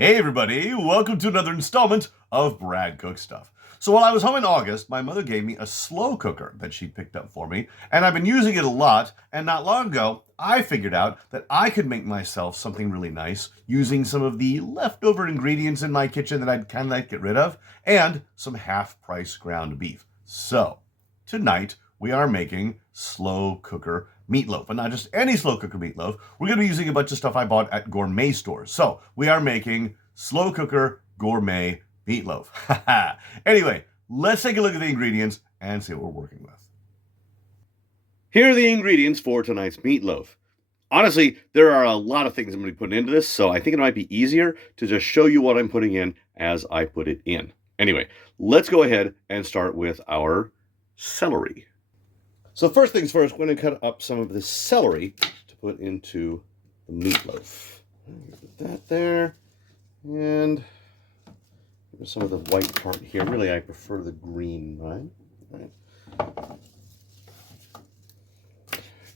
Hey everybody, welcome to another installment of Brad Cooks Stuff. So while I was home in August, my mother gave me a slow cooker that she picked up for me, and I've been using it a lot, and not long ago, I figured out that I could make myself something really nice using some of the leftover ingredients in my kitchen that I'd kind of like to get rid of, and some half-price ground beef. So, tonight, we are making slow cooker meatloaf. And not just any slow cooker meatloaf. We're going to be using a bunch of stuff I bought at Gourmet stores. So we are making slow cooker gourmet meatloaf. Anyway, let's take a look at the ingredients and see what we're working with. Here are the ingredients for tonight's meatloaf. Honestly, there are a lot of things I'm going to be putting into this, so I think it might be easier to just show you what I'm putting in as I put it in. Anyway, let's go ahead and start with our celery. So first things first, we're going to cut up some of the celery to put into the meatloaf. Put that there, and some of the white part here. Really, I prefer the green, right?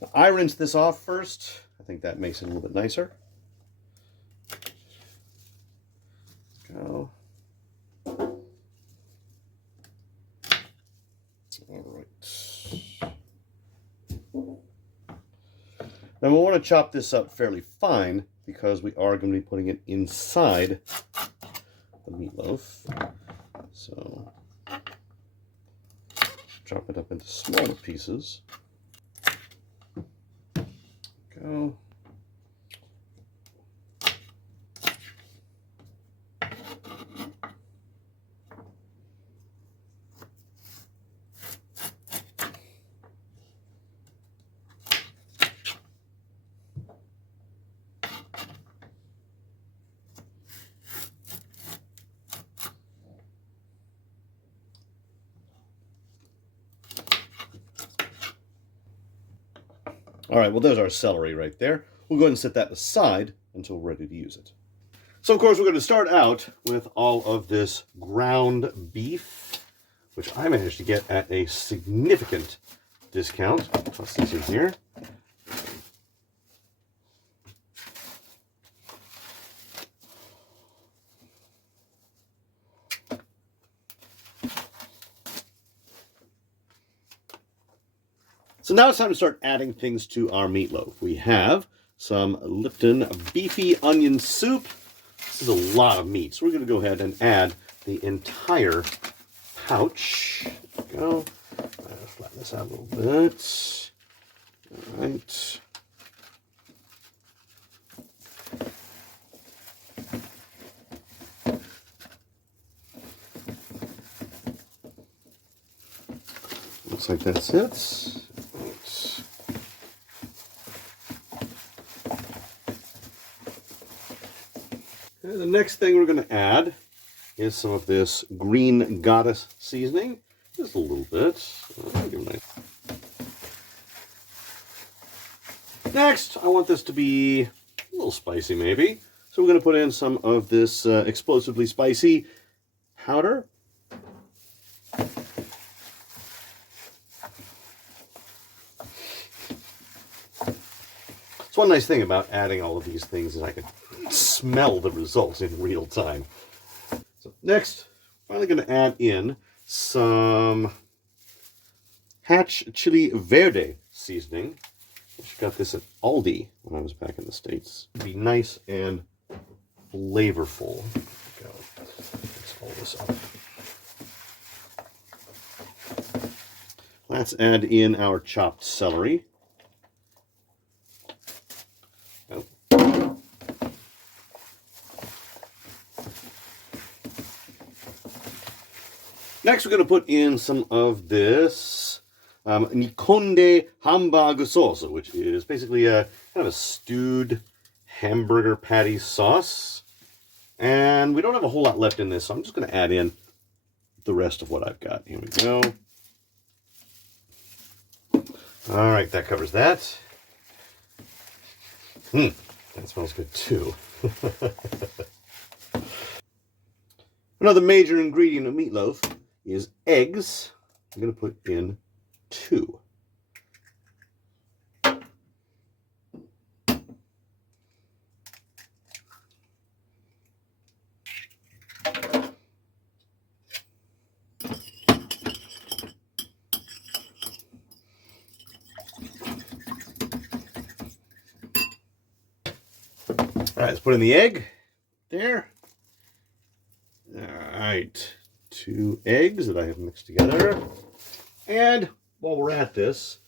Now, I rinse this off first. I think that makes it a little bit nicer. Go. All right. Now we want to chop this up fairly fine because we are going to be putting it inside the meatloaf. So chop it up into smaller pieces. Go. All right, well, there's our celery right there. We'll go ahead and set that aside until we're ready to use it. So, of course, we're going to start out with all of this ground beef, which I managed to get at a significant discount. Toss this in here. So now it's time to start adding things to our meatloaf. We have some Lipton beefy onion soup. This is a lot of meat, so we're going to go ahead and add the entire pouch. There we go. Flatten this out a little bit. All right. Looks like that's it. The next thing we're going to add is some of this green goddess seasoning. Just a little bit. Next, I want this to be a little spicy maybe. So we're going to put in some of this explosively spicy powder. So one nice thing about adding all of these things is I can smell the results in real time. So next, finally going to add in some Hatch Chili Verde seasoning. I got this at Aldi when I was back in the States. It'd be nice and flavorful. Let's hold this up. Let's add in our chopped celery. Next, we're going to put in some of this Nikonde hamburger sauce, which is basically a kind of a stewed hamburger patty sauce. And we don't have a whole lot left in this, so I'm just going to add in the rest of what I've got. Here we go. All right, that covers that. That smells good too. Another major ingredient of meatloaf is eggs. I'm going to put in 2. right, let's put in the egg there. All right, 2 eggs that I have mixed together. And while we're at this,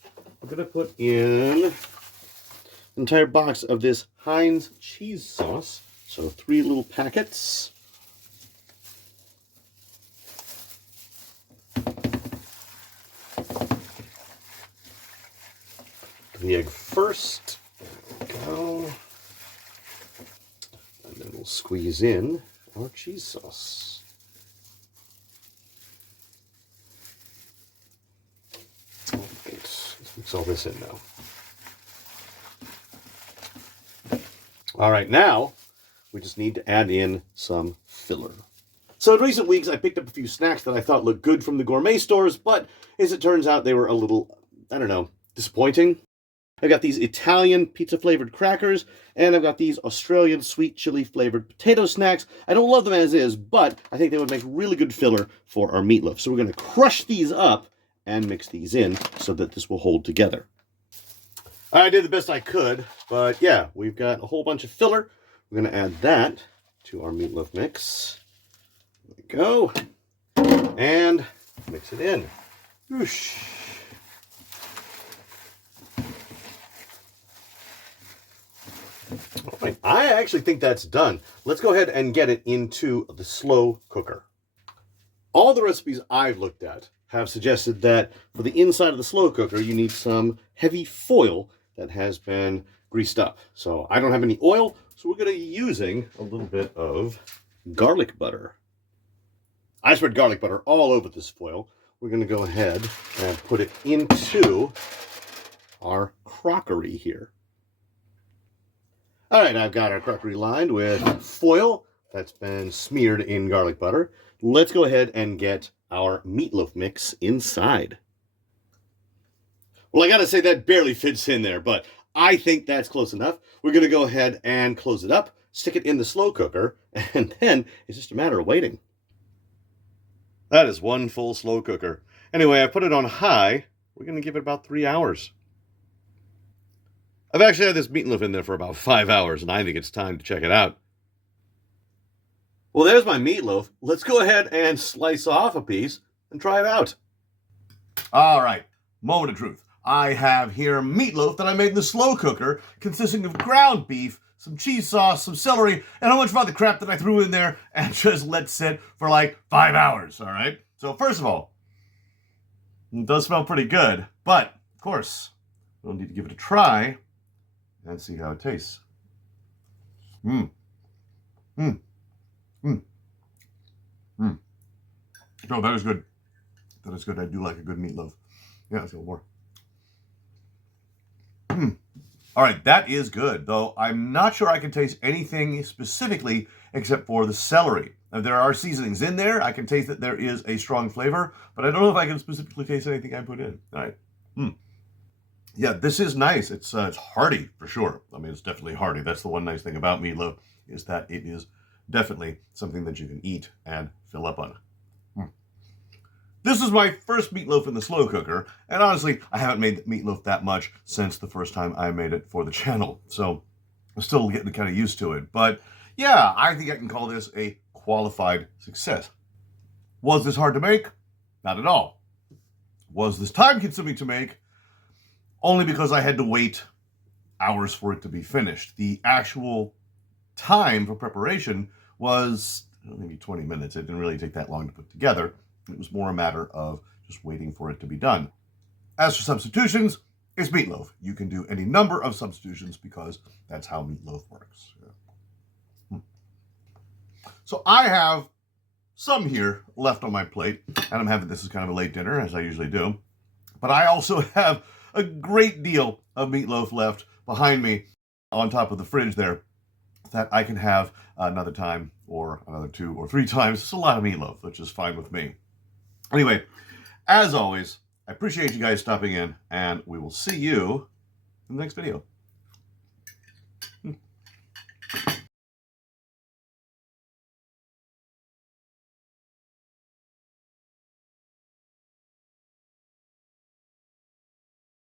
I'm going to put in an entire box of this Heinz cheese sauce. So 3 little packets. The egg first. There we go. And then we'll squeeze in our cheese sauce. All right, let's mix all this in now. All right, now we just need to add in some filler. So in recent weeks, I picked up a few snacks that I thought looked good from the gourmet stores, but as it turns out, they were a little, I don't know, disappointing. I've got these Italian pizza-flavored crackers, and I've got these Australian sweet chili-flavored potato snacks. I don't love them as is, but I think they would make really good filler for our meatloaf. So we're going to crush these up and mix these in so that this will hold together. I did the best I could, but yeah, we've got a whole bunch of filler. We're going to add that to our meatloaf mix. There we go. And mix it in. Whoosh. All right, I actually think that's done. Let's go ahead and get it into the slow cooker. All the recipes I've looked at have suggested that for the inside of the slow cooker, you need some heavy foil that has been greased up. So I don't have any oil, so we're going to be using a little bit of garlic butter. I spread garlic butter all over this foil. We're going to go ahead and put it into our crockery here. All right, I've got our crockery lined with foil that's been smeared in garlic butter. Let's go ahead and get our meatloaf mix inside. Well, I gotta say that barely fits in there, but I think that's close enough. We're gonna go ahead and close it up, stick it in the slow cooker, and then it's just a matter of waiting. That is one full slow cooker. Anyway, I put it on high. We're gonna give it about 3 hours. I've actually had this meatloaf in there for about 5 hours, and I think it's time to check it out. Well, there's my meatloaf. Let's go ahead and slice off a piece and try it out. All right, moment of truth. I have here meatloaf that I made in the slow cooker, consisting of ground beef, some cheese sauce, some celery, and a bunch of other crap that I threw in there and just let sit for like 5 hours, all right? So first of all, it does smell pretty good, but of course, we'll need to give it a try and see how it tastes. Oh, that is good. That is good. I do like a good meatloaf. Yeah, let's go more. All right, that is good, though I'm not sure I can taste anything specifically except for the celery. Now, there are seasonings in there. I can taste that there is a strong flavor, but I don't know if I can specifically taste anything I put in. All right. Yeah, this is nice. It's hearty for sure. I mean, it's definitely hearty. That's the one nice thing about meatloaf, is that it is definitely something that you can eat and fill up on. This is my first meatloaf in the slow cooker, and honestly, I haven't made meatloaf that much since the first time I made it for the channel, so I'm still getting kind of used to it. But yeah, I think I can call this a qualified success. Was this hard to make? Not at all. Was this time-consuming to make? Only because I had to wait hours for it to be finished. The actual time for preparation was maybe 20 minutes. It didn't really take that long to put together. It was more a matter of just waiting for it to be done. As for substitutions, it's meatloaf. You can do any number of substitutions because that's how meatloaf works. Yeah. So I have some here left on my plate, and I'm having this as kind of a late dinner, as I usually do. But I also have a great deal of meatloaf left behind me on top of the fridge there that I can have another time or another 2 or 3 times. It's a lot of meatloaf, which is fine with me. Anyway, as always, I appreciate you guys stopping in, and we will see you in the next video.